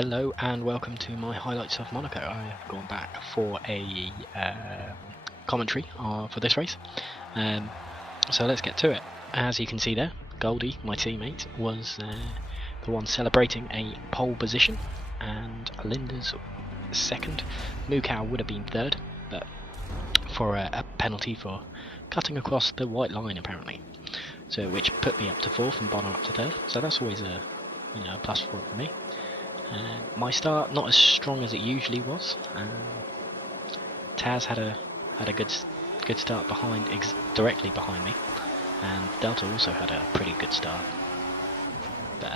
Hello and welcome to my highlights of Monaco. I have gone back for a commentary for this race. So let's get to it. As you can see there, Goldie, my teammate, was the one celebrating a pole position, and Linda's second. Mukau would have been third, but for a penalty for cutting across the white line apparently. So which put me up to fourth and Bonaco up to third. So that's always a plus for me. My start not as strong as it usually was. Taz had a good start directly behind me, and Delta also had a pretty good start. But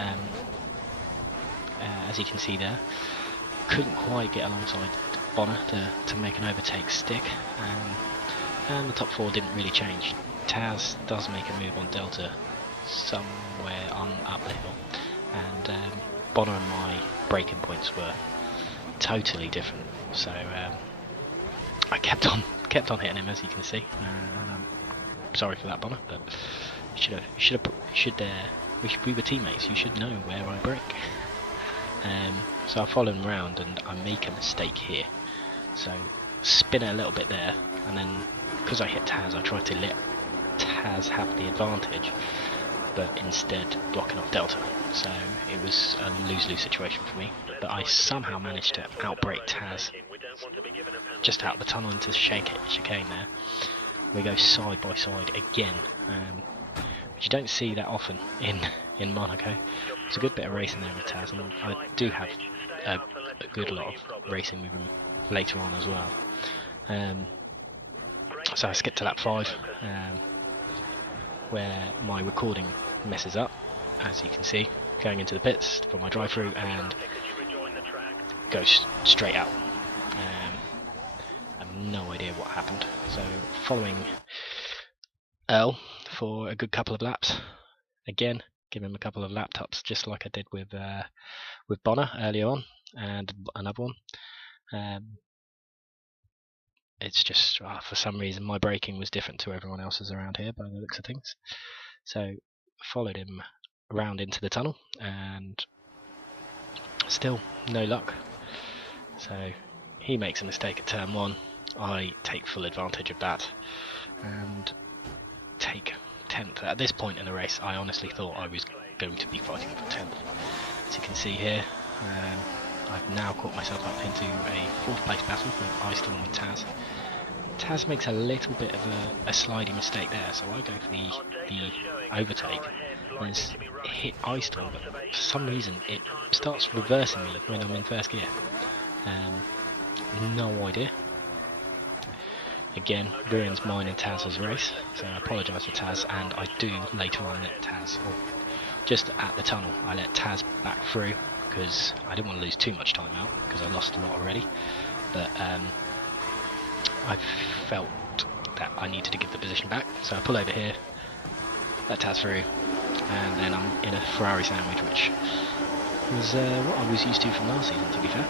as you can see there, couldn't quite get alongside Bonner to make an overtake stick, and the top four didn't really change. Taz does make a move on Delta somewhere on up the hill, and Bonner and my braking points were totally different, so I kept on hitting him, as you can see. Sorry for that, Bonner, but we were teammates. You should know where I brake. So I follow him around and I make a mistake here. So spin it a little bit there, and then because I hit Taz, I tried to let Taz have the advantage, but instead blocking off Delta. So it was a lose-lose situation for me, but I somehow managed to outbrake Taz just out of the tunnel into the chicane there. We go side by side again, which you don't see that often in Monaco. It's a good bit of racing there with Taz, and I do have a good lot of racing with him later on as well. So I skipped to lap 5, where my recording messes up, as you can see, going into the pits for my drive-through and goes straight out. I have no idea what happened. So following Earl for a good couple of laps, again give him a couple of lap tops, just like I did with Bonner earlier on, and another one. It's just for some reason my braking was different to everyone else's around here by the looks of things. So followed him around into the tunnel and still no luck. So he makes a mistake at turn 1. I take full advantage of that and take 10th. At this point in the race I honestly thought I was going to be fighting for 10th. As you can see here, I've now caught myself up into a 4th place battle with Ice-Storm and Taz. Taz makes a little bit of a slidey mistake there, so I go for the overtake. There's hit Ice-Storm, but for some reason it starts reversing me when I'm in first gear. No idea. Again, ruins mine and Taz's race, so I apologise for Taz, and I do later on let Taz, or just at the tunnel, I let Taz back through, because I didn't want to lose too much time out, because I lost a lot already. But I felt that I needed to give the position back, so I pull over here, let Taz through, and then I'm in a Ferrari sandwich, which was what I was used to from last season, to be fair.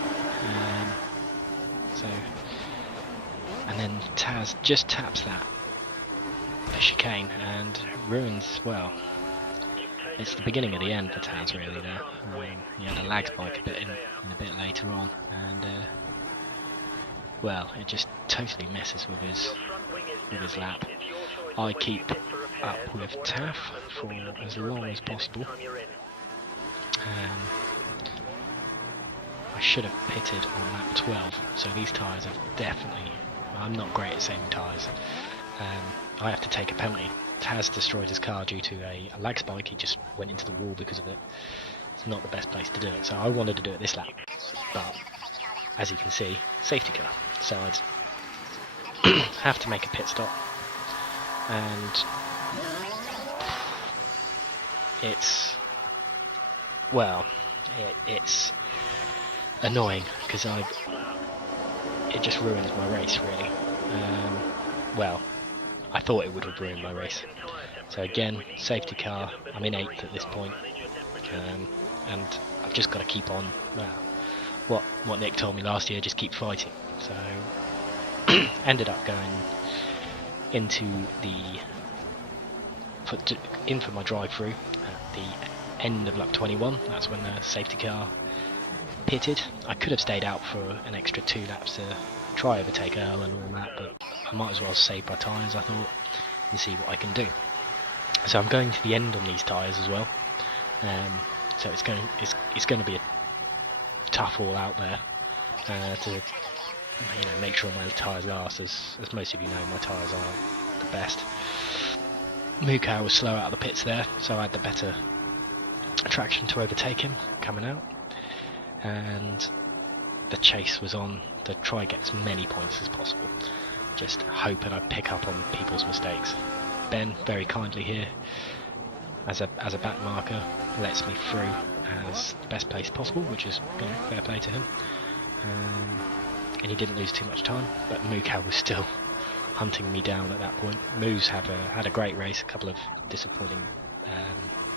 And then Taz just taps that chicane and ruins, well, it's the beginning of the end for Taz really there. He had a lag spike a bit in a bit later on, and well, it just totally messes with his lap. I keep up with Taff for as long as possible. I should have pitted on lap 12, so these tyres are definitely, I'm not great at saving tyres. I have to take a penalty. Taz destroyed his car due to a lag spike. He just went into the wall because of it. It's not the best place to do it, so I wanted to do it this lap, but as you can see, safety car, so I'd have to make a pit stop, and it's, well, it's annoying because it just ruins my race really. Well, I thought it would have ruined my race. So again, safety car, I'm in 8th at this point, and I've just got to keep on, well, what Nick told me last year, just keep fighting. So ended up going into for my drive-through at the end of lap 21. That's when the safety car pitted. I could have stayed out for an extra 2 laps to try overtake Earl and all that, but I might as well save my tyres, I thought, and see what I can do. So I'm going to the end on these tyres as well. So it's going to be a tough all out there to make sure my tyres last. As most of you know, my tyres are the best. Bonaco was slow out of the pits there, so I had the better traction to overtake him coming out, and the chase was on to try and get as many points as possible, just hoping I'd pick up on people's mistakes. Ben very kindly here as a back marker lets me through as the best place possible, which is fair play to him, and he didn't lose too much time, but Bonaco was still hunting me down at that point. Moose had a great race, a couple of disappointing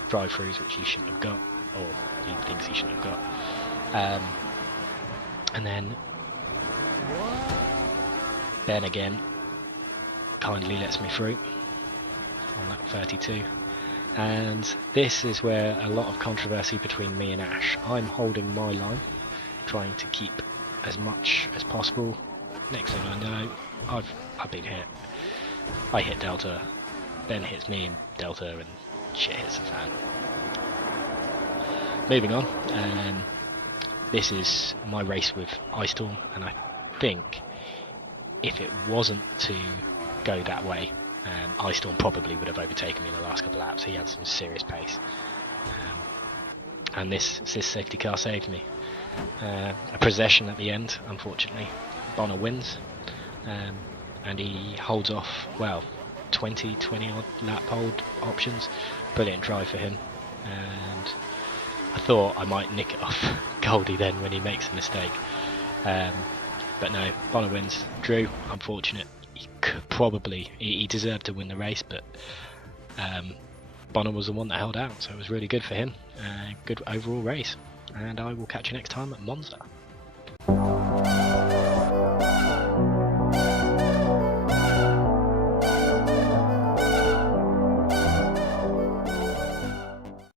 drive-throughs which he shouldn't have got, or he thinks he shouldn't have got, and then Ben again kindly lets me through on lap 32, and this is where a lot of controversy between me and Ash. I'm holding my line, trying to keep as much as possible. Next thing I know, I've been hit. I hit Delta, Ben hits me in Delta, and shit hits the fan. Moving on, this is my race with Ice Storm, and I think if it wasn't to go that way, Ice Storm probably would have overtaken me in the last couple of laps. He had some serious pace, and this safety car saved me. A possession at the end, unfortunately. Bonner wins, and he holds off, well, 20 odd lap hold options. Brilliant drive for him, and I thought I might nick it off Goldie then when he makes a mistake, but no, Bonner wins. Drew, unfortunate. He deserved to win the race, but Bonner was the one that held out, so it was really good for him. Good overall race, and I will catch you next time at Monza.